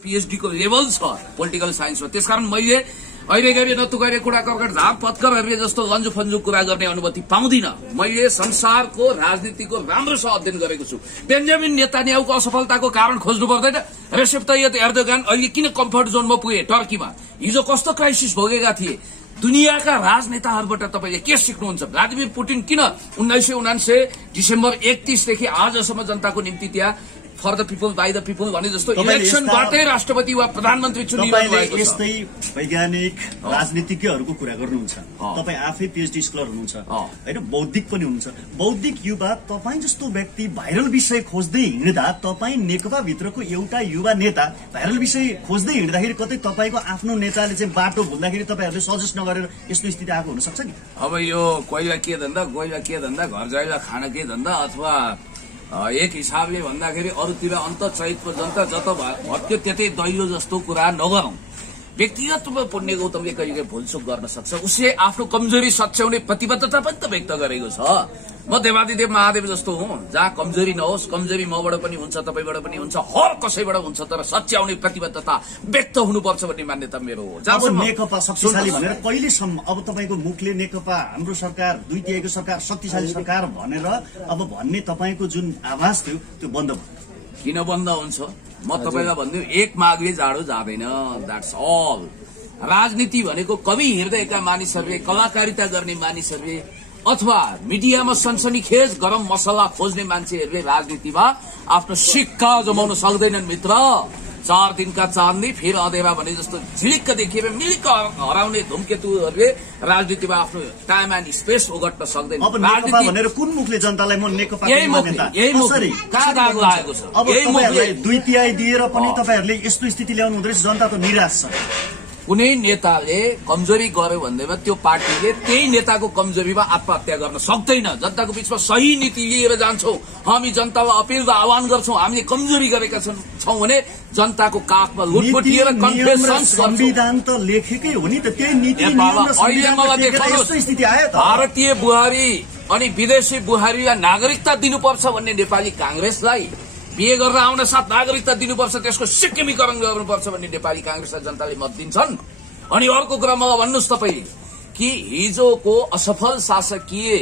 PhD को level छ political साइन्समा। त्यसकारण मैले अहिले गरी नतुकारे कुरा कर्कट झाप पत्करहरूले जस्तो लन्जु फन्जु कुरा गर्ने अनुभूति पाउँदिन। मैले संसारको राजनीतिको राम्रोसँग अध्ययन गरेको छु। बेन्जामिन नेतान्याहुको असफलताको कारण खोज्नु पर्दैन। रेसेप तय्यप एर्दोगान अहिले किन कम्फर्ट जोनमा पुगे टर्कीमा? हिजो कस्तो क्राइसिस भोगेका थिए? दुनियाँका राजनेताहरूबाट तपाईले के सिक्नुहुन्छ? भ्लादिमिर पुटिन किन 1979 डिसेम्बर 31 देखि आजसम्म जनताको निम्ति त्यहाँ for the people by the people भने जस्तो इलेक्सनबाटै राष्ट्रपति वा प्रधानमन्त्री चुनिरहनु भएको छ। यस्तै वैज्ञानिक राजनीतिज्ञहरूको कुरा गर्नुहुन्छ। तपाई आफै PhD स्कलर हुनुहुन्छ हैन, बौद्धिक पनि हुनुहुन्छ। बौद्धिक युवा तपाई जस्तो व्यक्ति भाइरल विषय खोज्दै हिँड्दा तपाई नेकपा भित्रको एउटा युवा नेता भाइरल विषय खोज्दै हिँड्दाखेरि कतै तपाईको आफ्नो नेताले चाहिँ बाटो भुल्दाखेरि तपाईहरुले सजेस्ट नगरेर यस्तो स्थिति आएको हुन सक्छ नि। अब यो कोइला के धन्दा घर जाइला खाना के धन्दा अथवा एक हिसाबले भन्दाखेरि अरूतिर अन्त चैतको जनता जत भट्क्यो त्यतै दैलो जस्तो कुरा नगरौं। व्यक्तिगत पुण्य गौतमले कहिले भुलचुक गर्न सक्छ। उसले आफ्नो कमजोरी सच्याउने प्रतिबद्धता पनि त व्यक्त गरेको छ। म देवादिदेव महादेव जस्तो हुँ, जहाँ कमजोरी नहोस्, कमजोरी मबाट पनि हुन्छ, तपाईबाट पनि हुन्छ, हर कसैबाट हुन्छ, तर सच्याउने प्रतिबद्धता व्यक्त हुनुपर्छ भन्ने मान्यता मेरो हो। अब नेकपा शक्तिशाली भनेर कहिलेसम्म अब तपाईको मुखले नेकपा हाम्रो सरकार 2/3 सरकार शक्तिशाली सरकार भनेर अब भन्ने तपाईको जुन आवाज थियो त्यो बन्द भयो? किन बन्द हुन्छ? म तपाईलाई भन्दियो, एक मागले जाडो जाँदैन। That's all. राजनीति भनेको कवि हृदयका मानिसहरूले, कलाकारिता गर्ने मानिसहरूले अथवा मिडियामा सनसनीखेज गरम मसला खोज्ने मान्छेहरूले राजनीतिमा आफ्नो सिक्का जमाउन सक्दैनन् मित्र। 4 दिनका चाँदनी फेरि अँधेरा भने जस्तो झिलिक्क देखिएर मिलिक्क हराउने धुमकेतुहरूले राजनीतिमा आफ्नो टाइम एन्ड स्पेस ओगट्न सक्दैन। राजनीति भनेर कुन मुखले जनतालाई म नेकपा यही मुखले कहाँ दाग लागेको छ? यही मुखले 2/3 दिएर पनि तपाईहरुले यस्तो स्थिति ल्याउनु हुँदैछ। जनता त निराश छ। कुनै नेताले कमजोरी गर्यो भन्दैमा त्यो पार्टीले त्यही नेताको कमजोरीमा आत्महत्या गर्न सक्दैन। जनताको बीचमा सही नीति लिएर जान्छौं। हामी जनतालाई अपिल र आह्वान गर्छौं। हामीले कमजोरी गरेका छौं भने जनताको काखमा लुटपुटिएर कन्फेसन। संविधान त लेखेकै हो नि त, त्यही नीति अहिले मलाई देखाउनुहोस्, भारतीय बुहारी अनि विदेशी बुहारीलाई नागरिकता दिनुपर्छ भन्ने नेपाली कांग्रेसलाई, बिहे गरेर आउन साथ नागरिकता दिनुपर्छ, त्यसको सिक्किमीकरण गर्नुपर्छ भन्ने नेपाली कांग्रेसलाई जनताले मत दिन्छन्। अनि अर्को कुरा मलाई भन्नुहोस् तपाईले कि हिजोको असफल शासकीय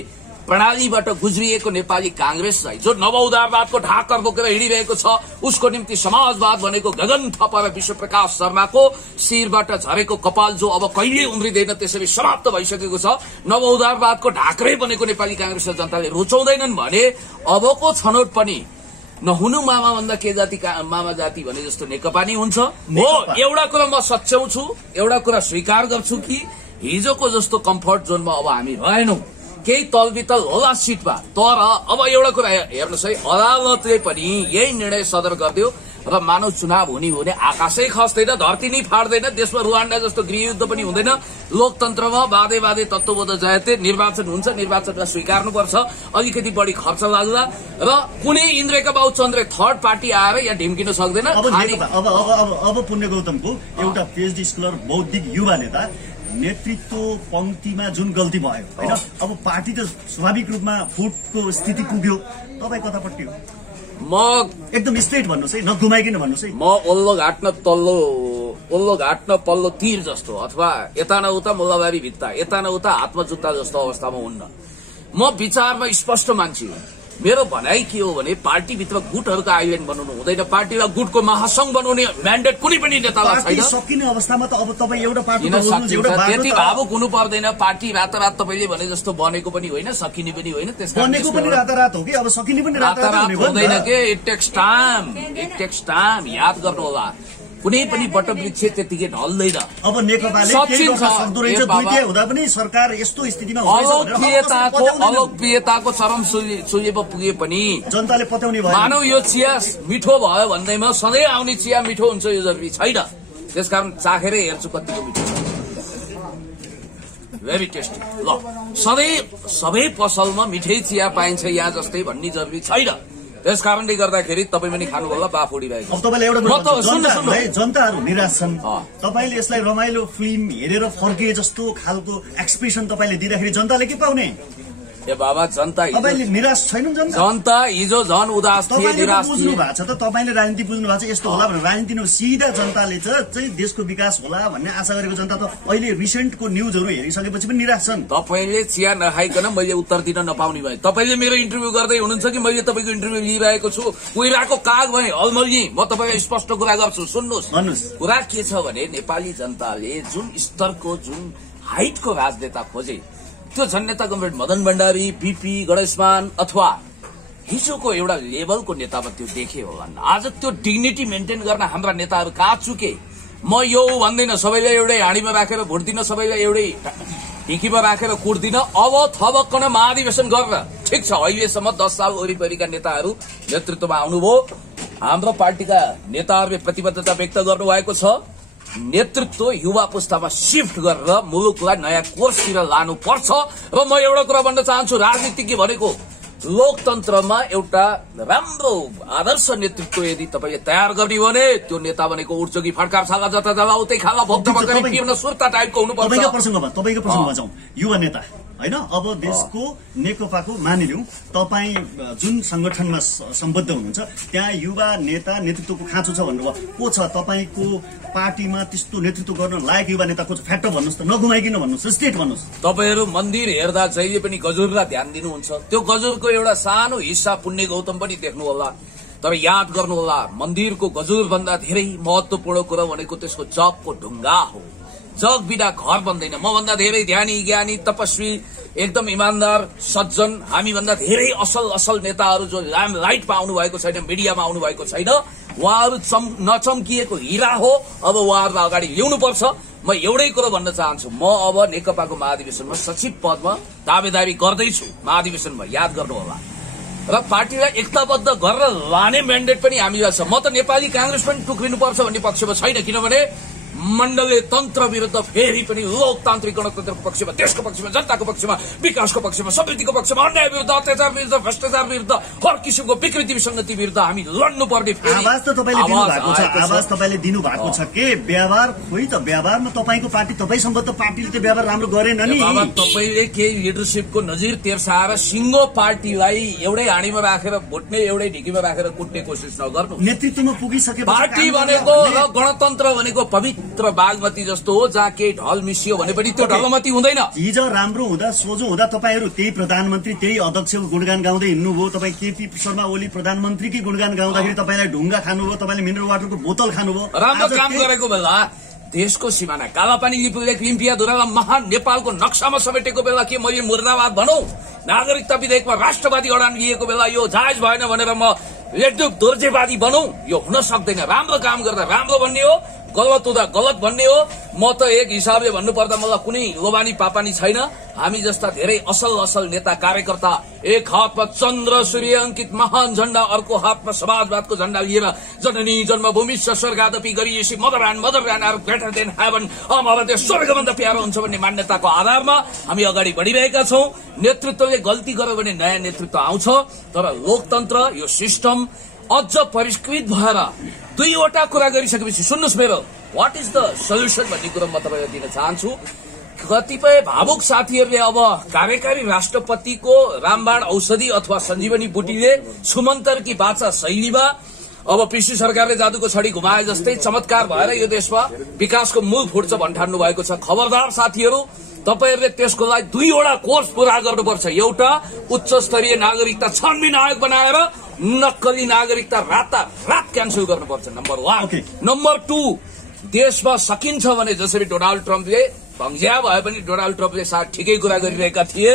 प्रणालीबाट गुज्रिएको नेपाली कांग्रेसलाई, जो नवउदारवादको ढाकर बोकेर हिँडिरहेको छ, उसको निम्ति समाजवाद भनेको गगन थपा र विश्वप्रकाश शर्माको शिरबाट झरेको कपाल जो अब कहिले उम्रिँदैन त्यसरी समाप्त भइसकेको छ। नवउदारवादको ढाकरै बनेको नेपाली कांग्रेसलाई जनताले रुचाउँदैनन् भने अबको छनौट पनि नहुनु मामा भन्दा के जाति मामा जाति भने जस्तो नेकपा नै हुन्छ। हो, एउटा कुरा म सच्याउँछु, एउटा कुरा स्वीकार गर्छु कि हिजोको जस्तो कम्फर्ट जोनमा अब हामी रहेनौं। केही तलबितल होला सिटमा, तर अब एउटा कुरा हेर्नुहोस् है, अदालतले पनि यही निर्णय सदर गरिदियो र मानव चुनाव हुने हो भने आकाशै खस्दैन, धरती नै फाट्दैन, देशमा रुवान्डा जस्तो गृहयुद्ध पनि हुँदैन, लोकतन्त्रमा वादे वादे तत्त्वबोध जयते, निर्वाचन हुन्छ, निर्वाचनमा स्वीकार्नुपर्छ, अलिकति बढी खर्च लाग्ला र कुनै इन्द्रेका बाउ चन्द्रे थर्ड पार्टी आएर यहाँ ढिम्किन सक्दैन। अब पुण्य गौतमको एउटा PhD स्कलर बौद्धिक युवा नेता नेतृत्व पंक्तिमा जुन गल्ती भयो हैन, अब पार्टी त स्वाभाविक रूपमा फुटको स्थिति पुग्यो, तपाई कतापट्टि हो? म एकदम स्ट्रेट भन्नुस् है, नघुमाइकिन भन्नुस् है। म ओल्लो घाट न पल्लो तीर जस्तो अथवा यता न उता मुल्लाबारी भित्ता, यता न उता हातमा जुत्ता जस्तो अवस्थामा हुन्न। म विचारमा स्पष्ट मान्छे हो। मेरो भनाइ के हो भने पार्टीभित्र गुटहरूको आइल्यान्ड बनाउनु हुँदैन। पार्टीलाई गुटको महासंघ बनाउने म्यान्डेट कुनै पनि नेतालाई छैन। सकिने अवस्थामा त अब तपाई एउटा पार्टी त्यति भावुक हुनु पर्दैन। पार्टी रातारात तपाईले भने जस्तो बनेको पनि होइन, सकिने पनि होइन। बनेको पनि रातारात हो कि अब सकिने पनि रातारात हुँदैन के। It takes time. याद गर्नु होला, कुनै पनि वटवृक्ष त्यतिकै ढल्दैन। अब नेकपाले केही गर्न सक्दो रहेछ, 2/3 हुँदा पनि सरकार यस्तो स्थितिमा अलोकप्रियताको चरम सूल्यमा पुगे पनि जनताले पत्याउने भयो। मानव यो चिया मिठो भयो भन्दैमा सधैँ आउने चिया मिठो हुन्छ यो जरुरी छैन। त्यसकारण चाखेरै हेर्छु कतिको मिठो, भेरी टेस्टी। ल, सधैँ सबै पसलमा मिठै चिया पाइन्छ यहाँ जस्तै भन्ने जरुरी छैन। त्यस कारणले गर्दाखेरि तपाईँ पनि खानु होला, बाफ उडिरहेको। अब तपाईँले एउटा जनताहरू निराश छन्, तपाईँले यसलाई रमाइलो फिल्म हेरेर फर्किए जस्तो खालको एक्सप्रेसन तपाईँले दिँदाखेरि जनताले के पाउने? ए बाबा जनता तपाईले निराश छैन जनता हिजो झन उदास थिए निराश थिए। बुझ्नु भएको छ त तपाईले राजनीति बुझ्नु भएको छ यस्तो होला भनेर राजनीतिमा सिधा जनताले चाहिँ देशको विकास होला भन्ने आशा गरेको जनता त अहिले रिसेन्टको न्यूजहरू हेरिसकेपछि पनि निराश छन्। तपाईले चिया नखाइकन मैले उत्तर दिन नपाउने भए तपाईले मेरो इन्टरभ्यू गर्दै हुनुहुन्छ कि मैले तपाईको इन्टरभ्यू लिइरहेको छु कुइराको काग भए अलमली म तपाईलाई स्पष्ट कुरा गर्छु सुन्नुहोस्। कुरा के छ भने नेपाली जनताले जुन स्तरको जुन हाइटको राजनेता खोजे त्यो जननेता कमरेड मदन भण्डारी बीपी गणेशमान अथवा हिजोको एउटा लेभलको नेतामा त्यो देखे होला। आज त्यो डिग्निटी मेन्टेन गर्न हाम्रा नेताहरू कहाँ चुके। म यो भन्दैन सबैलाई एउटै हाँडीमा राखेर भोट दिन सबैलाई एउटै ढिकीमा राखेर कुट दिन। अब थपक्कन महाधिवेशन गरेर ठिक छ अहिलेसम्म 10 साल वरिपरिका नेताहरू नेतृत्वमा आउनुभयो। हाम्रो पार्टीका नेताहरूले प्रतिबद्धता व्यक्त गर्नुभएको छ नेतृत्व युवा पुस्तामा शिफ्ट गरेर मुलुकलाई नयाँ कोर्सतिर लानुपर्छ। र म एउटा कुरा भन्न चाहन्छु राजनीतिज्ञ भनेको लोकतन्त्रमा एउटा राम्रो आदर्श नेतृत्व यदि तपाईले तयार गर्ने भने त्यो नेता भनेको उर्चोकी फड्कार छाला जता जला उतै खाला भक्त भक्करी पिर्न सुर्ता टाइपको हुनुपर्छ। तपाईको प्रसंगमा जाउँ युवा नेता हैन। अब देशको नेकपाको मानिलिउँ तपाई जुन संगठनमा सम्बद्ध हुनुहुन्छ त्यहाँ युवा नेता नेतृत्वको खाँचो छ भन्नुभयो को छ तपाईको पार्टीमा त्यस्तो नेतृत्व गर्न लायक युवा नेता को छ फ्याक्ट भन्नुस् त नघुमाइकिन भन्नुस् स्टेट भन्नुस्। तपाईहरु मन्दिर हेर्दा जहिले पनि गजुरलाई ध्यान दिनुहुन्छ त्यो गजुरको एउटा सानो हिस्सा पुण्य गौतम पनि देख्नु होला तर याद गर्नु होला मन्दिरको गजुर भन्दा धेरै महत्वपूर्ण कुरा भनेको त्यसको जगको ढुङ्गा हो। जग बिना घर बन्दैन। म भन्दा धेरै ध्यानी ज्ञानी तपस्वी एकदम इमानदार सज्जन हामी भन्दा धेरै असल नेताहरू जो लाइटमा आउनु भएको छैन मिडियामा आउनु भएको छैन उहाँहरू नचम्किएको हिरा हो। अब उहाँहरूलाई अगाडि ल्याउनुपर्छ। म एउटै कुरो भन्न चाहन्छु म अब नेकपाको महाधिवेशनमा सचिव पदमा दावेदारी गर्दैछु महाधिवेशनमा याद गर्नु होला र पार्टीलाई एकताबद्ध गरेर लाने म्यान्डेट पनि हामीलाई छ। म त नेपाली कांग्रेस पनि टुक्रिनुपर्छ भन्ने पक्षमा छैन किनभने मण्डलले तन्त्र विरुद्ध फेरि पनि लोकतान्त्रिक गणतन्त्रको पक्षमा देशको पक्षमा जनताको पक्षमा विकासको पक्षमा समृद्धिको पक्षमा अन्याय विरुद्ध अत्याचार विरुद्ध भ्रष्टाचार विरुद्ध हर किसिमको विकृति विसङ्गति विरुद्ध हामी लड्नुपर्ने आवाज त तपाईले दिनु भएको छ के व्यवहार खोइ त व्यवहारमा तपाईको पार्टी तपाई सम्बद्ध पार्टीले त व्यवहार राम्रो गरेन नि। बाबा तपाईले केही लिडरशिपको नजिर तेर्साएर सिंगो पार्टीलाई एउटै हाँडीमा राखेर भुट्ने एउटै ढिकीमा राखेर कुट्ने कोसिस नगर्नु। नेतृत्वमा पुगिसके पार्टी भनेको र गणतन्त्र भनेको पवित्र बागमती जस्तो हो जहाँ केही ढल मिसियो भने पनि त्यो ढलमती हुँदैन। हिजो राम्रो हुँदा सोझो हुँदा तपाईहरु त्यही प्रधानमन्त्री त्यही अध्यक्षको गुणगान गाउँदै हिँड्नुभयो। तपाई केपी शर्मा ओली प्रधानमन्त्रीकै गुणगान गाउँदाखेरि तपाईलाई ढुङ्गा खानुभयो तपाईले मिनरल वाटरको बोतल खानुभयो। राम्रो काम गरेको बेला देशको सिमाना कालापानी लिम्पियाधुरालाई महान नेपालको नक्सामा समेटेको बेला के मैले मुर्दाबाद भनौं नागरिकता विधेयकमा राष्ट्रवादी अडान लिएको बेला यो जायज भएन भनेर म लेखदुप दोर्जेवादी बनौं यो हुन सक्दैन। राम्रो काम गर्दा राम्रो भन्ने हो गलत हुँदा गलत भन्ने हो। म त एक हिसाबले भन्नुपर्दा मलाई कुनै लोबानी पापानी छैन। हामी जस्ता धेरै असल नेता कार्यकर्ता एक हातमा चन्द्र सूर्य अंकित महान झण्डा अर्को हातमा समाजवादको झण्डा लिएर जननी जन्मभूमि स्वर्गादपि गरिएसी motherland are greater than heaven मलाई त्यो स्वर्गभन्दा प्यारो हुन्छ भन्ने मान्यताको आधारमा हामी अगाडि बढिरहेका छौं। नेतृत्वले गल्ती गर्यो भने नयाँ नेतृत्व आउँछ तर लोकतन्त्र यो सिस्टम अझ परिष्कृत भएर दुईवटा कुरा गरिसकेपछि सुन्नुहोस् मेरो व्हाट इज द सल्युसन भन्ने कुरा म तपाईलाई दिन चाहन्छु। कतिपय भावुक साथीहरूले अब कार्यकारी राष्ट्रपतिको रामबाण औषधि अथवा सञ्जीवनी बुटीले सुमन्तरकी बाचा शैलीमा अब पीसी सरकारले जादुको छडी घुमाए जस्तै चमत्कार भएर यो देशमा विकासको मूल फुट्छ भन्ठान्नु भएको छ। खबरदार साथीहरू तपाईहरुले त्यसको लागि दुईवटा कोर्स पूरा गर्नुपर्छ। एउटा उच्च स्तरीय नागरिकता छानबिन आयोग बनाएर नक्कली नागरिकता रात क्यान्सल गर्नुपर्छ नम्बर 1। नम्बर 2 देशमा सकिन्छ भने जसरी डोनाल्ड ट्रम्पले भङ्ज्या भए पनि डोनाल्ड ट्रम्पले सायद ठिकै कुरा गरिरहेका थिए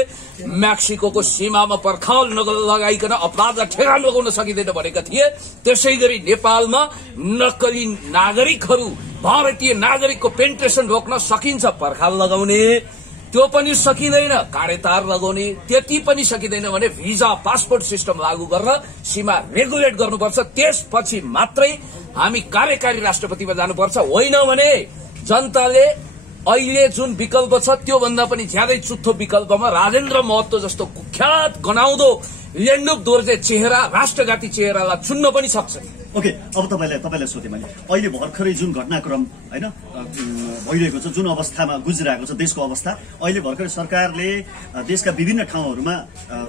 मेक्सिको सीमामा पर्खाल लगाइकन अपराधलाई ठेगान लगाउन सकिँदैन भनेका थिए त्यसै गरी नेपालमा नक्कली नागरिकहरू भारतीय नागरिकको पेन्ट्रेसन रोक्न सकिन्छ। पर्खाल लगाउने त्यो पनि सकिँदैन कार्यतार लगाउने त्यति पनि सकिँदैन भने भिजा पासपोर्ट सिस्टम लागू गरेर सीमा रेगुलेट गर्नुपर्छ। त्यसपछि मात्रै हामी कार्यकारी राष्ट्रपतिमा जानुपर्छ। होइन भने जनताले अहिले जुन विकल्प छ त्यो भन्दा पनि ज्यादै चुत्थो विकल्पमा राजेन्द्र महतो जस्तो कुख्यात गनाउँदो लेन्डुप दोर्जे चेहरा राष्ट्रघाती चेहरालाई चुन्न पनि सक्छ। ओके, अब तपाईँलाई सोधेँ मैले, अहिले भर्खरै जुन घटनाक्रम होइन भइरहेको छ, जुन अवस्थामा गुजिरहेको छ देशको अवस्था, अहिले भर्खरै सरकारले देशका विभिन्न ठाउँहरूमा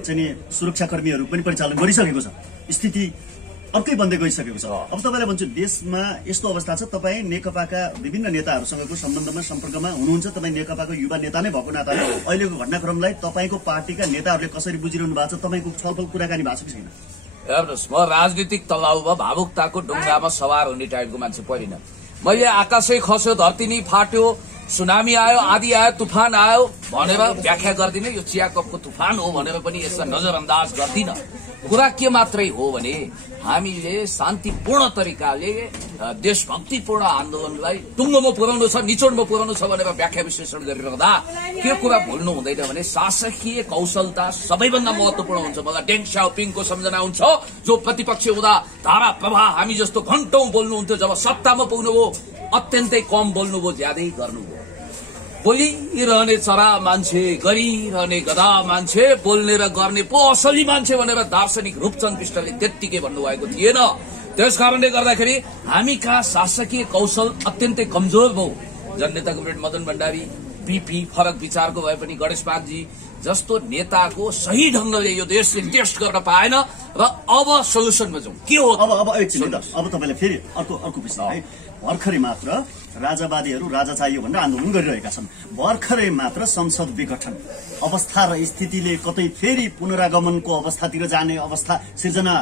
चाहिँ नि सुरक्षाकर्मीहरू पनि परिचालन गरिसकेको छ, स्थिति अर्कै बन्दै गइसकेको छ। अब तपाईँलाई भन्छु, देशमा यस्तो अवस्था छ, तपाईँ नेकपाका विभिन्न नेताहरूसँगको सम्बन्धमा सम्पर्कमा हुनुहुन्छ, तपाईँ नेकपाको युवा नेता नै भएको नाताले अहिलेको घटनाक्रमलाई तपाईँको पार्टीका नेताहरूले कसरी बुझिरहनु भएको छ, तपाईँको छलफल कुराकानी भएको छ कि छैन? हेर्नुहोस्, म राजनीतिक तलाउमा भावुकताको ढुङ्गामा सवार हुने टाइपको मान्छे परिन। मैले आकाशै खस्यो, धरती नै फाट्यो, सुनामी आयो, आँधी आयो, तुफान आयो भनेर व्याख्या गर्दिनँ। यो चिया कपको तुफान हो भनेर पनि यसलाई नजरअन्दाज गर्दिन। कुरा के मात्रै हो भने हामीले शान्तिपूर्ण तरिकाले देशभक्तिपूर्ण आन्दोलनलाई टुङ्गोमा पुर्याउनु छ, निचोडमा पुर्याउनु छ भनेर व्याख्या विश्लेषण गरिरहँदा के कुरा भुल्नु हुँदैन भने शासकीय कौशलता सबैभन्दा महत्वपूर्ण हुन्छ। मलाई डेङ स्याओपिङको सम्झना हुन्छ, जो प्रतिपक्ष हुँदा धारा प्रवाह हामी जस्तो घण्टौं बोल्नुहुन्थ्यो, जब सत्तामा पुग्नुभयो अत्यन्तै कम बोल्नुभयो, ज्यादै गर्नुभयो। बोलिरहने चरा मान्छे, गरिरहने गधा मान्छे, बोल्ने र गर्ने पो असली मान्छे भनेर दार्शनिक रूपचन्द विष्टले त्यत्तिकै भन्नुभएको थिएन। त्यस कारणले गर्दाखेरि हामी कहाँ शासकीय कौशल अत्यन्तै कमजोर भयो। जननेता कमरेड मदन भण्डारी बीपी फरक विचारको भए पनि गणेश पालजी जस्तो नेताको सही ढंगले यो देशले टेस्ट गर्न पाएन र अब सोल्युसनमा जाउँ। के हो अब एकछिन त, अब तपाईँले फेरि अर्को विषय है, भर्खरै मात्र राजावादीहरू राजा चाहियो भनेर आन्दोलन गरिरहेका छन्। भर्खरै मात्र संसद विघटन अवस्था र स्थितिले कतै फेरि पुनरागमनको अवस्थातिर जाने अवस्था सिर्जना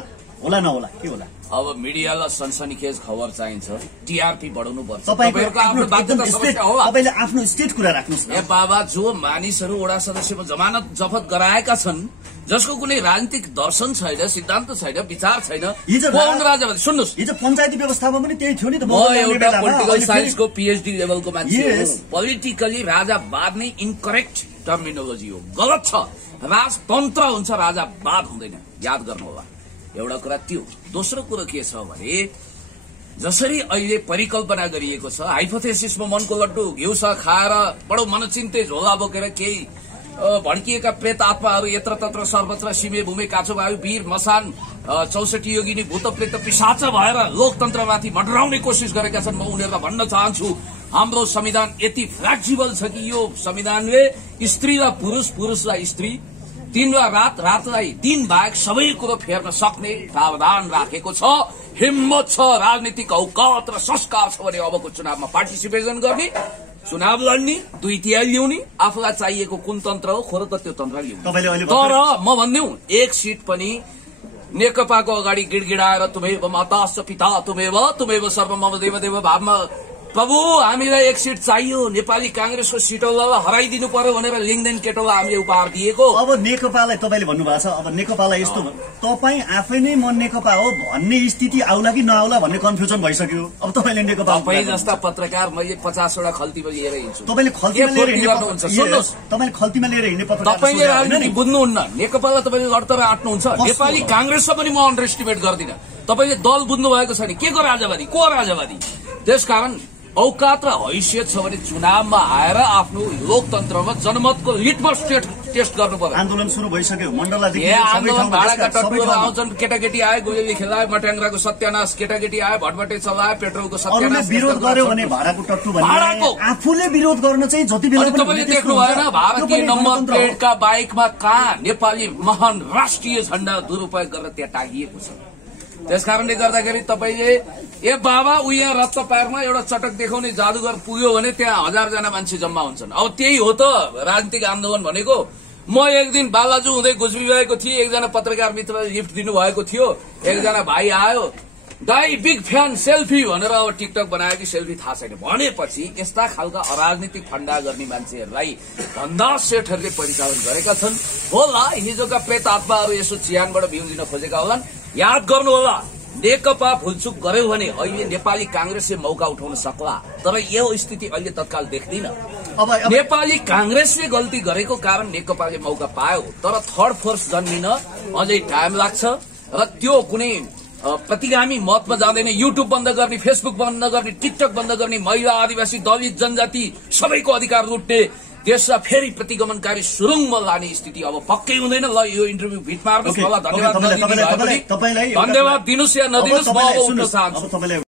होला नहोला, के होला? अब मिडियालाई सनसनीखेज खबर चाहिन्छ, टीआरपी बढाउनु पर्छ। तपाईँले आफ्नो स्टेट कुरा राख्नुहोस् न। ए बाबा, जो मानिसहरू वडा सदस्यमा जमानत जफत गराएका छन्, जसको कुनै राजनीतिक दर्शन छैन, सिद्धान्त छैन, विचार छैन, राजावादी। सुन्नुहोस्, हिजो पञ्चायती व्यवस्थामा पनि त्यही थियो नि त। म एउटा पोलिटिकल साइन्सको पीएचडी लेभलको मान्छे हो। पोलिटिकली राजावाद नै इनकरेक्ट टर्मिनोलोजी हो, गलत छ। राजतन्त्र हुन्छ, राजावाद हुँदैन, याद गर्नु होला। एउटा कुरा त्यो। दोस्रो कुरो के छ भने जसरी अहिले परिकल्पना गरिएको छ, हाइपोथेसिसमा मनको लड्डु घिउसा खाएर बडो मनचिन्ते झोला बोकेर केही भड्किएका प्रेत आत्माहरू यत्र तत्र सर्वत्र सिमे भूमे काछो भावी वीर मसान 64 योगिनी भूत प्रेत पिशाच भएर लोकतन्त्रमाथि मडराउने कोसिस गरेका छन्। म उनीहरूलाई भन्न चाहन्छु, हाम्रो संविधान यति फ्लेक्सिबल छ कि यो संविधानले स्त्रीलाई पुरुष, पुरुषलाई स्त्री, दिनलाई रात, रातलाई दिन बाहेक सबै कुरो फेर्न सक्ने प्रावधान राखेको छ। हिम्मत छ, राजनीतिक औकात र संस्कार छ भने अबको चुनावमा पार्टिसिपेसन गर्ने, चुनाव लड्ने, 2/3 ल्याउने, आफूलाई चाहिएको कुन तन्त्र हो खोर त त्यो तन्त्र ल्याउने। तर म भन्दिउँ, एक सीट पनि नेकपाको अगाडि गिडगिडाएर तुमेव माताश्च पिता तुमेव सर्वमम देवदेव भावमा प्रभु हामीलाई एक सीट चाहियो, नेपाली कांग्रेसको सिटौलालाई हराइदिनु पर्यो भनेर लिङ्गदेन केटौला हामीले उपहार दिएको। अब नेकपालाई तपाईँले भन्नुभएको छ, अब नेकपालाई यस्तो तपाईँ आफै नै म नेकपा हो भन्ने स्थिति आउला कि नआउला भन्ने कन्फ्युजन भइसक्यो। अब तपाईँले नेकपा, तपाईँ जस्ता पत्रकार मैले 50 वटा खल्तीमा लिएर हिँड्छु। तपाईँले खल्तीमा लिएर हिँड्ने पत्रकार, तपाईँले राजनीति बुझ्नुहुन्न। नेकपालाई तपाईँले लड्तर आँट्नुहुन्छ, नेपाली कांग्रेसलाई पनि म अन्डर एस्टिमेट गर्दिनँ। तपाईँले दल बुझ्नु भएको छैन, के को राजावादी, को राजावादी। त्यसकारण औकात र हैसियत छ भने चुनावमा आएर आफ्नो लोकतन्त्रमा जनमतको लिटमस टेस्ट गर्नु पर्यो। आन्दोलन सुरु भइसक्यो, मण्डलदेखि आन्दोलन भाडाका टट्टुहरू आउँछन्, केटाकेटी आए, गोलीले खेलाए, मट्याङ्ग्राको सत्यानाश, केटाकेटी आए, भटभटे चलाए, पेट्रोलको सत्यानाश। विरोध गर्यो भने भाडाको टट्टु भन्ने आफूले विरोध गर्न चाहिँ जति बेला पनि तपाईँले देख्नु भएन, भारतीय नम्बर प्लेटका बाइकमा कहाँ नेपाली महान राष्ट्रिय झण्डा दुरुपयोग गरेर त्यहाँ टाँगिएको छ। त्यसकारणले गर्दाखेरि तपाईँले ए बाबा उ यहाँ रत्त पारमा एउटा चटक देखाउने जादुगर पुग्यो भने त्यहाँ 1000 जना मान्छे जम्मा हुन्छन्। अब त्यही हो त राजनीतिक आन्दोलन भनेको। म एक दिन बालाजु हुँदै गुजबिरहेको थिएँ, एकजना पत्रकार मित्रले लिफ्ट दिनुभएको थियो, एकजना भाइ आयो, दाई बिग फ्यान सेल्फी भनेर अब टिकटक बनायो कि सेल्फी थाहा छैन भनेपछि यस्ता खालका अराजनीतिक फण्डा गर्ने मान्छेहरूलाई भन्दा सेठहरूले परिचालन गरेका छन् होला। हिजोका प्रेत आत्माहरू यसो चिहानबाट भ्यू दिन खोजेका होलान्। याद गर्नु होला, नेकपा भुलचुक गर्यो भने अहिले नेपाली कांग्रेसले मौका उठाउन सक्ला, तर यो स्थिति अहिले तत्काल देख्दिन। नेपाली कांग्रेसले गल्ती गरेको कारण नेकपाले मौका पायो, तर थर्ड फोर्स जन्मिन अझै टाइम लाग्छ र त्यो कुनै प्रतिगामी मतमा जाँदैन। युट्युब बन्द गर्ने, फेसबुक बन्द गर्ने, टिकटक बन्द गर्ने, महिला, आदिवासी, दलित, जनजाति सबैको अधिकार लुट्ने देशलाई फेरि प्रतिगमनकारी सुरुङमा लाने स्थिति अब पक्कै हुँदैन। ल यो इन्टरभ्यू भिट मार्नुहोस्, मलाई धन्यवाद दिनुहोस् या नदिनुहोस्, म अब उठ्न चाहन्छु।